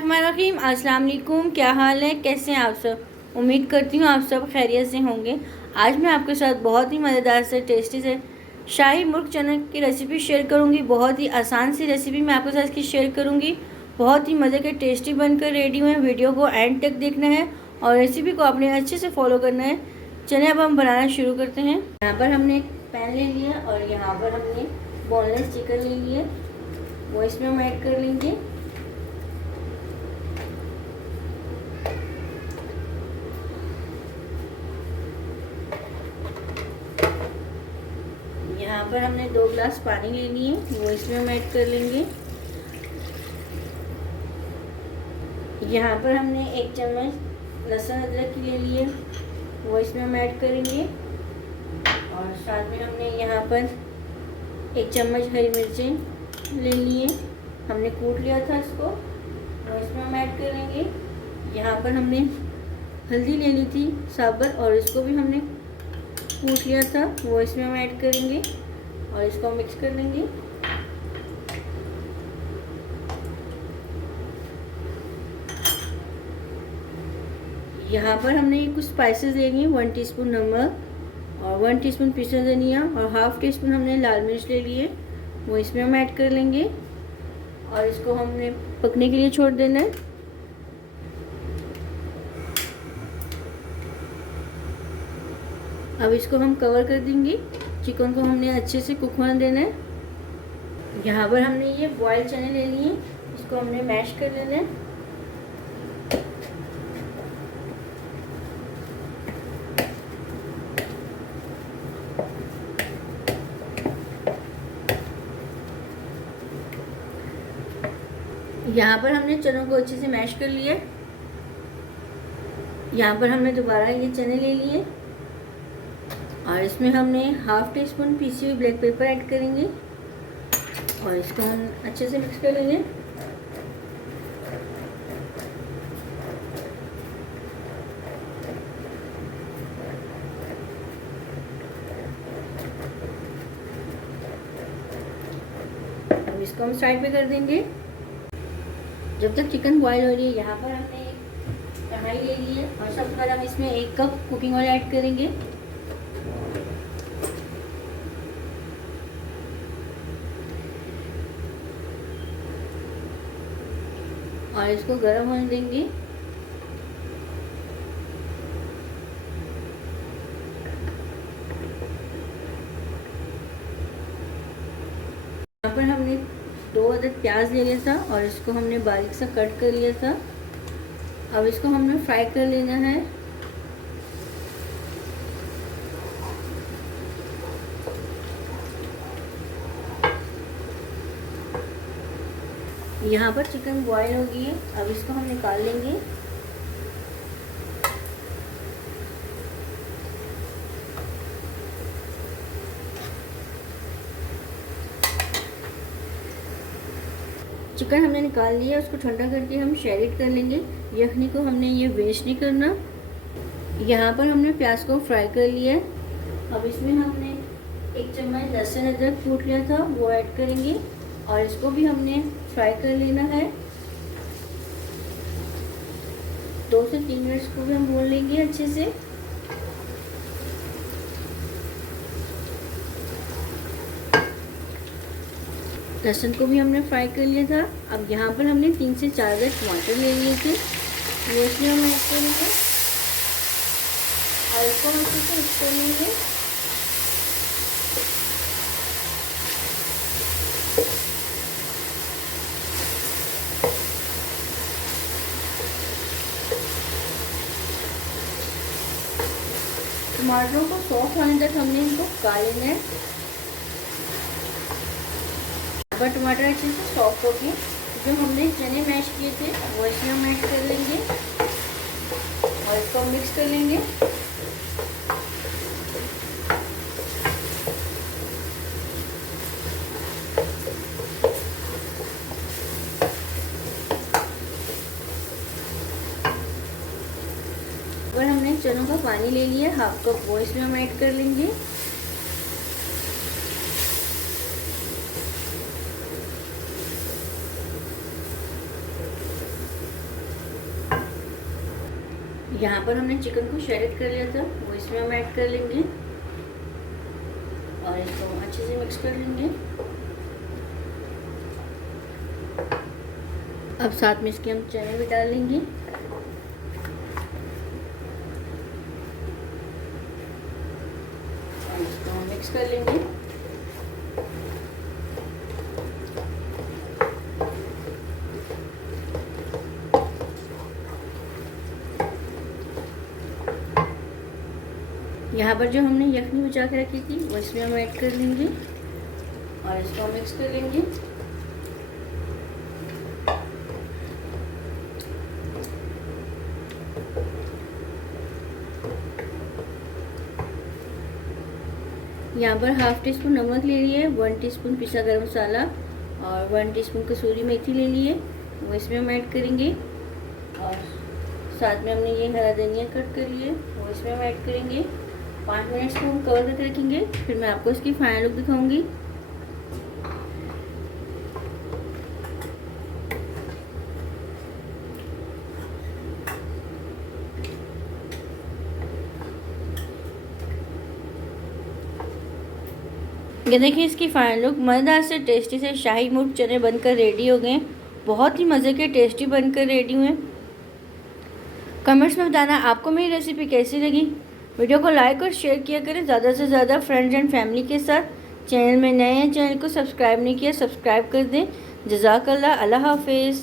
बिस्मिल्लाहिर्रहमानिर्रहीम। अस्सलाम वालेकुम। क्या हाल है, कैसे हैं आप सब? उम्मीद करती हूँ आप सब खैरियत से होंगे। आज मैं आपके साथ बहुत ही मज़ेदार से टेस्टी से शाही मुर्ग चने की रेसिपी शेयर करूँगी। बहुत ही आसान सी रेसिपी मैं आपके साथ इसकी शेयर करूँगी। बहुत ही मज़े के टेस्टी बनकर रेडी हुए। वीडियो को एंड तक देखना है और रेसिपी को आपने अच्छे से फॉलो करना है। चलिए अब हम बनाना शुरू करते हैं। यहाँ पर हमने एक पैन ले लिया और यहाँ पर हमने बोनलेस चिकन ले लिया, वो इसमें हम ऐड कर लेंगे। यहाँ पर हमने 2 ग्लास पानी ले लिए, वो इसमें हम ऐड कर लेंगे। यहाँ पर हमने 1 चम्मच लहसुन अदरक की ले लिए, वो इसमें हम ऐड करेंगे। और साथ में हमने यहाँ पर 1 चम्मच हरी मिर्चें ले लिए, हमने कूट लिया था इसको, वो इसमें हम ऐड करेंगे। यहाँ पर हमने हल्दी ले ली थी साबुत और इसको भी हमने कूट लिया था, वो इसमें हम ऐड करेंगे और इसको मिक्स कर लेंगे। यहाँ पर हमने कुछ स्पाइसेस ले लिए, 1 टीस्पून नमक और 1 टीस्पून पिसा धनिया और हाफ टी स्पून हमने लाल मिर्च ले लिए, वो इसमें हम ऐड कर लेंगे और इसको हमने पकने के लिए छोड़ देना है। अब इसको हम कवर कर देंगे। चिकन को हमने अच्छे से कुक होने देना है। यहाँ पर हमने ये बॉयल चने ले लिए, इसको हमने मैश कर लेना है। यहाँ पर हमने चनों को अच्छे से मैश कर लिया। यहाँ पर हमने दोबारा ये चने ले लिए और इसमें हमने हाफ टी स्पून पीसी हुई ब्लैक पेपर ऐड करेंगे और इसको हम अच्छे से मिक्स कर लेंगे। अब इसको हम साइड पे कर देंगे जब तक चिकन बॉयल हो रही है। यहाँ पर हमने एक कढ़ाई ले ली है और सबसे पहले हम इसमें 1 कप कुकिंग ऑयल ऐड करेंगे और इसको गर्म होने देंगे। यहाँ पर हमने 2 अदद प्याज ले लिया था और इसको हमने बारीक सा कट कर लिया था। अब इसको हमने फ्राई कर लेना है। यहाँ पर चिकन बॉयल हो गई है, अब इसको हम निकाल लेंगे। चिकन हमने निकाल लिया, उसको ठंडा करके हम शेरिट कर लेंगे। यखनी को हमने ये वेस्ट नहीं करना। यहाँ पर हमने प्याज को फ्राई कर लिया है। अब इसमें हमने 1 चम्मच लहसुन अदरक कूट लिया था, वो ऐड करेंगे और इसको भी हमने फ्राई कर लेना है। 2 से 3 मिनट को भी हम भून लेंगे अच्छे से। लहसुन को भी हमने फ्राई कर लिया था। अब यहाँ पर हमने 3 से 4 अदद टमाटर ले लिए थे, वो इसमें हम ऐड करेंगे और इसको हम अच्छे से मिक्स कर लेंगे। टमाटरों को सॉफ्ट होने तक हमने इनको पका लेना है। पर टमाटर अच्छे से सॉफ्ट हो गए, जो हमने चने मैश किए थे वो इसमें हम ऐड कर लेंगे और इसको मिक्स कर लेंगे। और हमने चनों का पानी ले लिया, हाफ कप, वो इसमें हम ऐड कर लेंगे। यहाँ पर हमने चिकन को श्रेडेड कर लिया था, वो इसमें हम ऐड कर लेंगे और इसको अच्छे से मिक्स कर लेंगे। अब साथ में इसके हम चने भी डाल लेंगे और इसको हम मिक्स कर लेंगे। यहाँ पर जो हमने यखनी बचा के रखी थी वो इसमें हम ऐड कर लेंगे और इसको हम मिक्स कर लेंगे। यहाँ पर हाफ टी स्पून नमक ले लिए, 1 टीस्पून पिसा गरम मसाला और 1 टीस्पून कसूरी मेथी ले लिए, वो इसमें हम ऐड करेंगे और साथ में हमने ये हरा धनिया कट कर लिए वो इसमें हम ऐड करेंगे। 5 मिनट को हम कवर करके रखेंगे, फिर मैं आपको इसकी फाइनल लुक दिखाऊंगी। ये देखिए इसकी फाइनल लुक। मज़ेदार से टेस्टी से शाही मुर्ग चने बनकर रेडी हो गए। बहुत ही मज़े के टेस्टी बनकर रेडी हुए। कमेंट्स में बताना आपको मेरी रेसिपी कैसी लगी। वीडियो को लाइक और शेयर किया करें ज़्यादा से ज़्यादा फ्रेंड्स एंड फैमिली के साथ। चैनल में नए हैं, चैनल को सब्सक्राइब नहीं किया, सब्सक्राइब कर दें। जज़ाकल्लाह, अल्लाह हाफिज़।